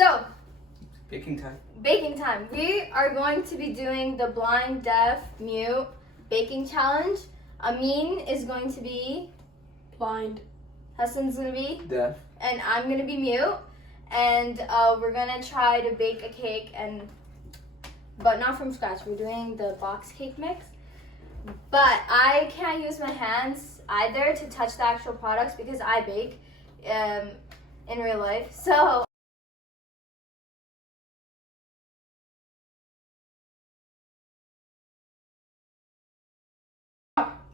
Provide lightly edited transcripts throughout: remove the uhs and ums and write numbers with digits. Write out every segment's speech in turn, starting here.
So, Baking time. baking time. We are going to be doing the blind, deaf, mute baking challenge. Amin is going to be Blind. Hassan's going to be Deaf. and I'm going to be mute. And we're going to try to bake a cake, but not from scratch. We're doing the box cake mix. But I can't use my hands either to touch the actual products because I bake in real life. So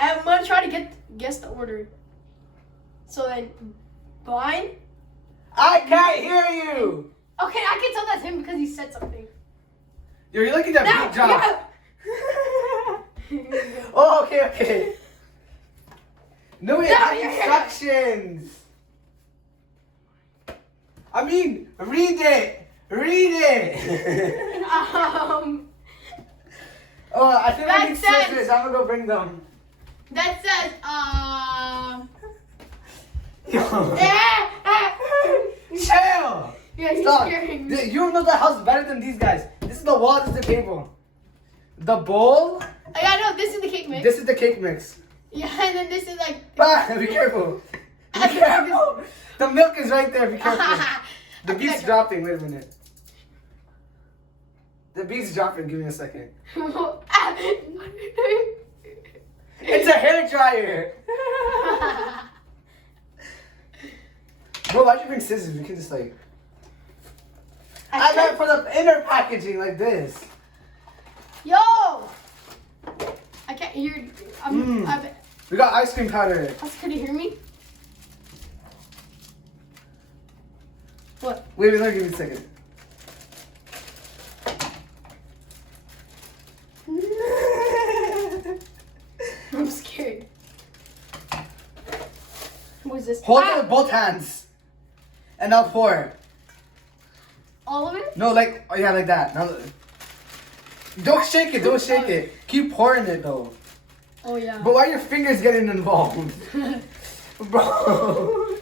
I'm gonna try to guess the order. So then, blind. I can't hear you. Okay, I can tell that's him because he said something. You're looking at Now, big job. Oh, okay. No, it has instructions. I mean, read it. Oh, I think I That need says- scissors. I'm gonna go bring them. That says, Chill. Yeah, he's Stop. scaring me. You know the house better than these guys. This is the wall. This is the table. The bowl. I know this is the cake mix. This is the cake mix. Yeah, and then this is like. Ah, be careful. Be careful. The milk is right there. Be careful. The Okay, beat's dropping. Wait a minute. The beat's dropping. Give me a second. It's a hair dryer. Bro, why'd you bring scissors? We can just like. I meant for the inner packaging like this. Yo! I can't hear you. We got ice cream powder. Can you hear me? What? Wait, let me give me a second. I'm scared. What is this? Hold it with both hands. And now pour. All of it? No, like, oh yeah, like that. Now, don't shake it, don't shake it. Keep pouring it though. Oh yeah. But why are your fingers getting involved? Bro.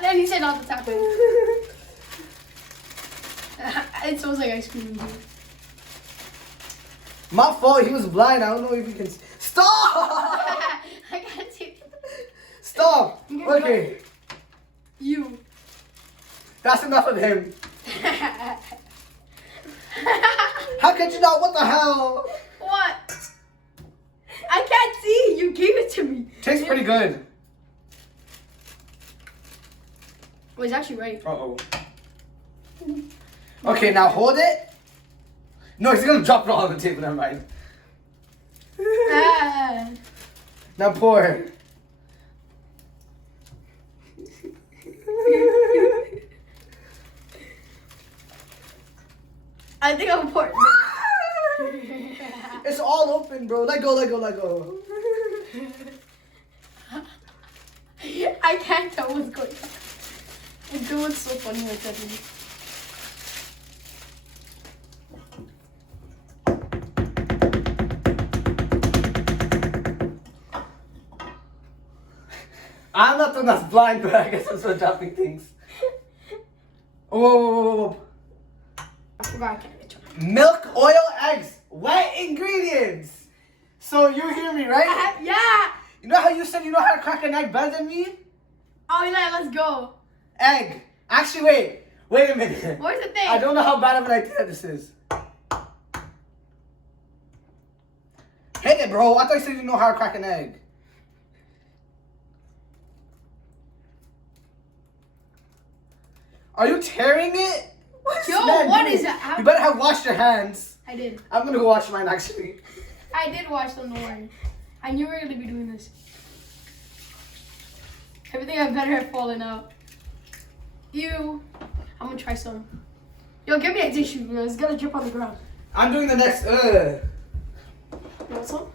Then he said not to tap it. It smells like ice cream in here. My fault, he was blind. I don't know if you can. Stop! I can't see. Stop! Okay, You. that's enough of him. How could you not? What the hell? What? I can't see. You gave it to me. Tastes pretty good. Well, it's actually right. Uh-oh. Okay, now hold it. No, he's gonna drop it all on the table. Never mind. Ah. Now pour. I think I'm important. It's all open, bro. Let go. I can't tell what's going on. It's doing so funny like that. I'm not the one that's blind, but I guess that's what dropping things. Whoa. I forgot I can't get you. Milk, oil, eggs, wet ingredients. So you hear me, right? Yeah. You know how you said you know how to crack an egg better than me? Oh, yeah, let's go. Egg. Actually, wait a minute. Where's the thing? I don't know how bad of an idea this is. Hit it, bro. I thought you said you know how to crack an egg. Are you tearing it? What's Yo, that what doing? is that? You better have washed your hands. I did. I'm gonna go wash mine actually. I did watch them, don't worry. I knew we were gonna be doing this. Everything I better have fallen out. Ew. I'm gonna try some. Yo, give me a tissue, bro. It's gonna drip on the ground. I'm doing the next. You want some?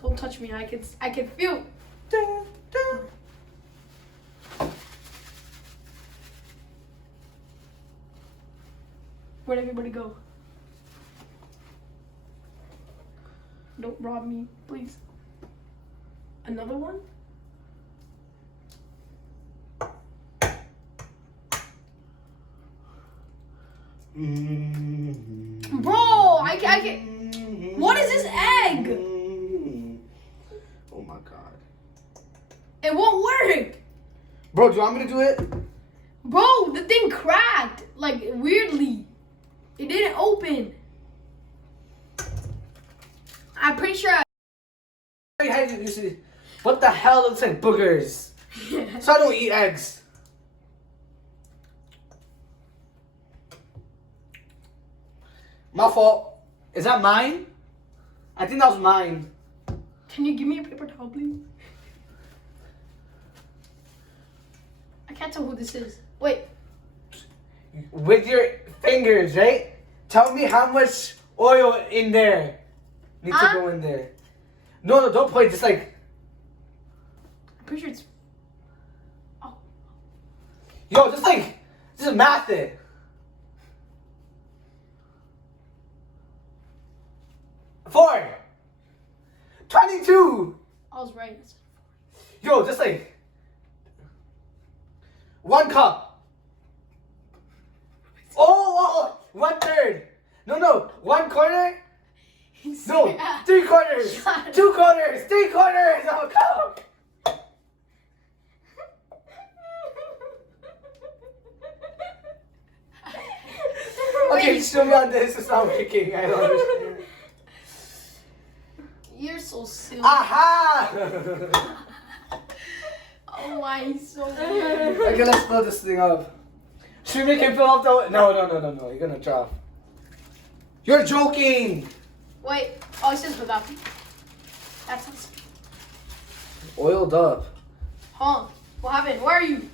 Don't touch me. I can feel. Dun, dun. Where'd everybody go? Don't rob me, please. Another one? Bro, I can't. What is this egg? Oh my god. It won't work. Bro, do you want me to do it? Bro, the thing cracked. Like, weirdly. It didn't open. I'm pretty sure What the hell looks like boogers? So I don't eat eggs. My fault. Is that mine? I think that was mine. Can you give me a paper towel, please? I can't tell who this is. Wait. With your fingers, right? Tell me how much oil in there needs to go in there. No, don't play. Just like, I'm pretty sure it's. Oh. yo, just math it. Four. 22. I was right. Yo, just like 1 cup. Oh, 1/3. No, 1/4. No, 3/4. Shut 2 quarters. 3/4. Oh, come. Okay, show me on this. It's not working. I don't understand. You're so silly. Aha! Oh my, he's so weird. Okay, let's fill this thing up. Should we make him fill up the... No. You're gonna drop. You're joking! Wait. Oh, it's just without. That's us. Oiled up. Huh? What happened? Where are you?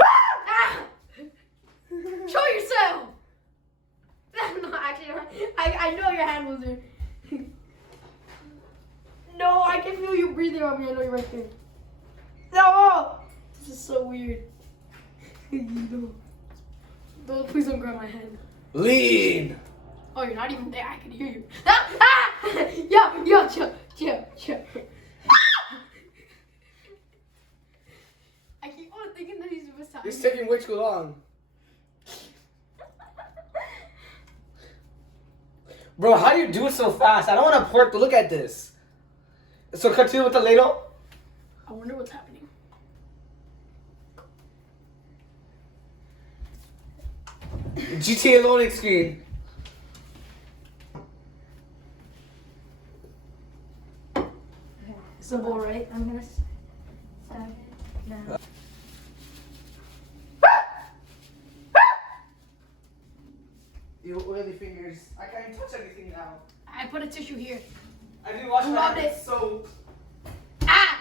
Ah! Show yourself! No, actually, I know your hand was there. No, I can feel you breathing on me. I know you're right there. No! This is so weird. No. Don't, please don't grab my hand. Lean! Oh, you're not even there. I can hear you. Ah! Yo, chill. I keep on thinking that he's beside me. It's taking way too long. Bro, how do you do it so fast? I don't want to pork. Look at this. So continue with the ladle. I wonder what's happening. GTA loading screen. It's the ball, right? I'm gonna start it now. You oily fingers. I can't even touch anything now. I put a tissue here. I didn't wash my Rubbed hands it. so. Ah!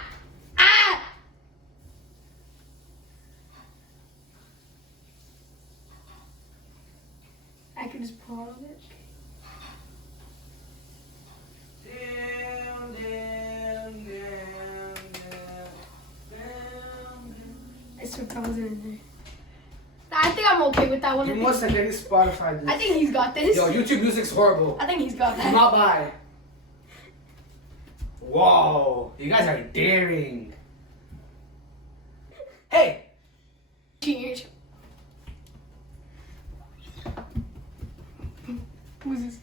I can just pour on it. I swear I wasn't in there. I think I'm okay with that one. You must have any Spotify. I think he's got this. Yo, YouTube music's horrible. I think he's got Do that. not buy. Whoa, you guys are daring. Hey, Cheers. Who's this?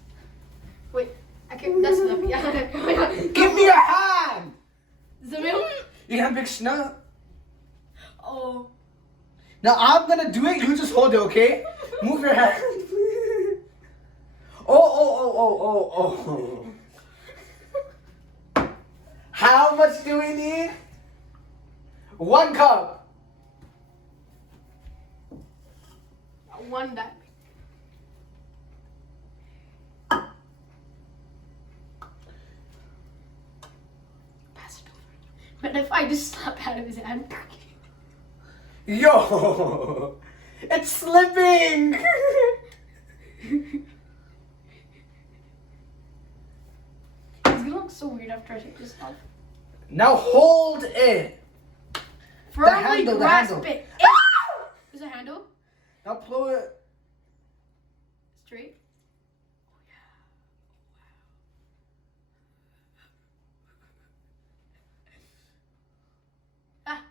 Wait, I can't. That's enough. Yeah. give me your hand. Zamil? You have big snout. Oh. Now I'm gonna do it. You just hold it, okay? Move your hand. Oh. How much do we need? 1 cup. One that. Pass it over. But if I just slap out of his hand. Yo, it's slipping. It's gonna look so weird after I take this off. Now hold it. Firmly handle, the grasp handle. it. There's a handle. Now blow it. Straight. Ah.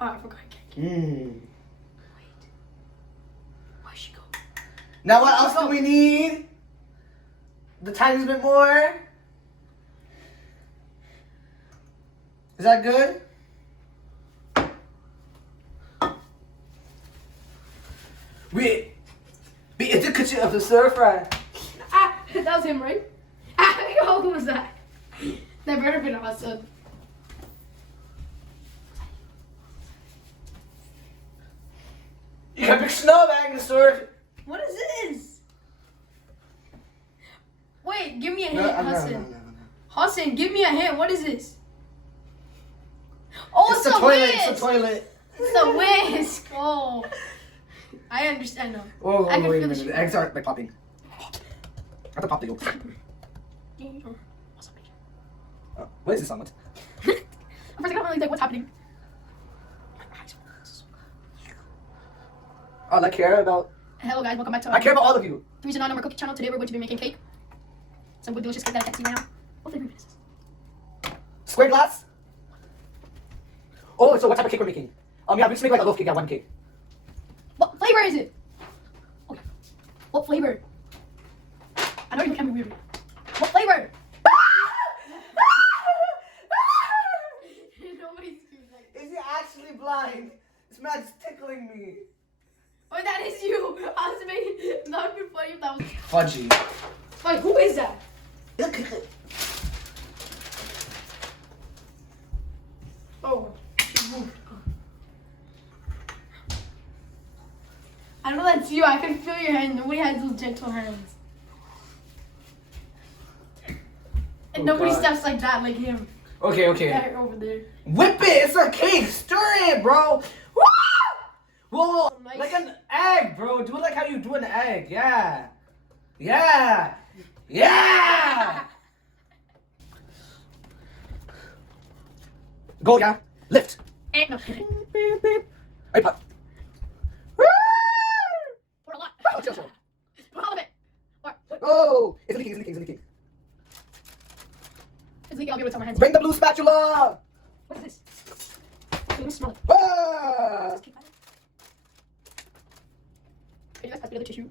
Oh, I forgot. I can't. Mmm. Wait. Where'd she go? Now what else do we need? The tiniest bit more. Is that good? We it's a kitchen of the stir fry. Ah, that was him, right? Ah, how cool was that? That better been awesome. You got a big snowbag in the store. What is this? Wait, give me a hint, No, Hassan. Hassan, give me a hint. What is this? Oh, It's it's, the a toilet. whisk. It's the toilet. It's the whisk. Oh, I understand now. Whoa, I can wait a feel the minute. The eggs aren't like popping. I have to pop the yolks. What is this on? What? I'm first like, I'm really like, what's happening? All I care about. Hello guys, welcome back to I care about all of you. Three's Anonymous Cookie Channel. Today we're going to be making cake. Some good delicious cake that I can't see right now. What flavor is this? Square glass. Oh, so what type of cake we're making? Yeah, we just make like a loaf cake. Yeah, one cake. What flavor is it? Oh, yeah. What flavor? I know you look at me weird. What flavor? Nobody's like, Is he actually blind? This man's tickling me. oh, that is you. I was making, that would be funny if that was. Fudgy. Like, who is that? Oh. I know that's you. I can feel your hand. Nobody has those gentle hands. And Oh, nobody God. steps like that, like him. Okay, okay. That over there. Whip it! It's a cake! Stir it, bro! Woo! Whoa! Nice. Like an egg, bro. Do it like how you do an egg. Yeah. Yeah. Yeah! Go, yeah. Lift. No. Hey, pop. Pour a lot. Oh, chill, chill. Pour all of it. What? Oh! It's leaking, it's leaking, it's leaking. It's leaking. I'll get it on my hands. Bring the blue spatula! What is this? Let me smell it. Ah! Can you guys pass me the tissue?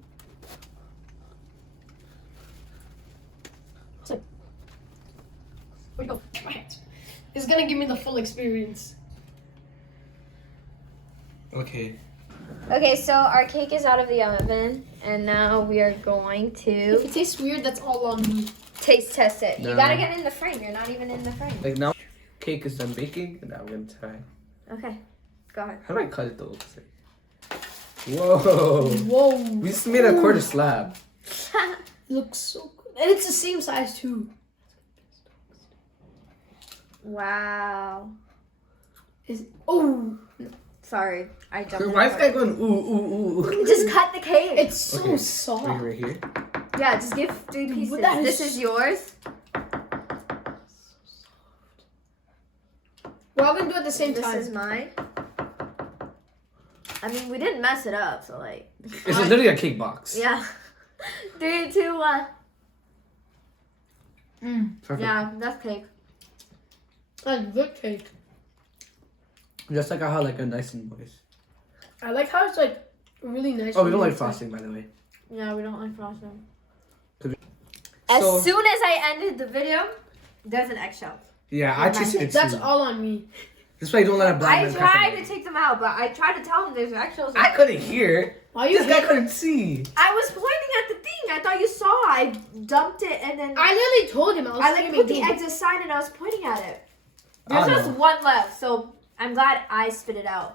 So, where'd you go? My hands. It's gonna give me the full experience. Okay. Okay, so our cake is out of the oven, and now we are going If to it tastes weird, that's all on me. taste test it. You No. gotta get in the frame. You're not even in the frame. Like now, cake is done baking, and now I'm gonna try. Okay, go ahead. How do I cut it though? Whoa! Whoa. We just made a quarter slab. It looks so good. And it's the same size too. Wow. Oh, Sorry, I jumped. Why is over. this guy going ooh ooh ooh? Just cut the cake. it's so Okay. soft. Right here. Yeah, just give 3 Dude, pieces. that is- This is yours. We're all gonna do it at the same This time. is mine. I mean, we didn't mess it up, so like, It's literally a cake box. yeah. 3, 2, 1. Perfect. Yeah, that's cake. That's good cake. Just like I had like a nice voice. I like how it's like really nice. Oh, we don't like It's frosting, by the way. Yeah, we don't like frosting. So- As soon as I ended the video, there's an eggshell. Yeah, I tasted it too. That's all on me. That's why you don't let a blind I man tried cut to take them out, but I tried to tell them there's eggshells. I couldn't hear. Why you? This guy couldn't see. I was pointing at the thing. I thought you saw. I dumped it and then I literally told him I was I like screaming, put the dude. eggs aside and I was pointing at it. I There's know. just one left, so I'm glad I spit it out.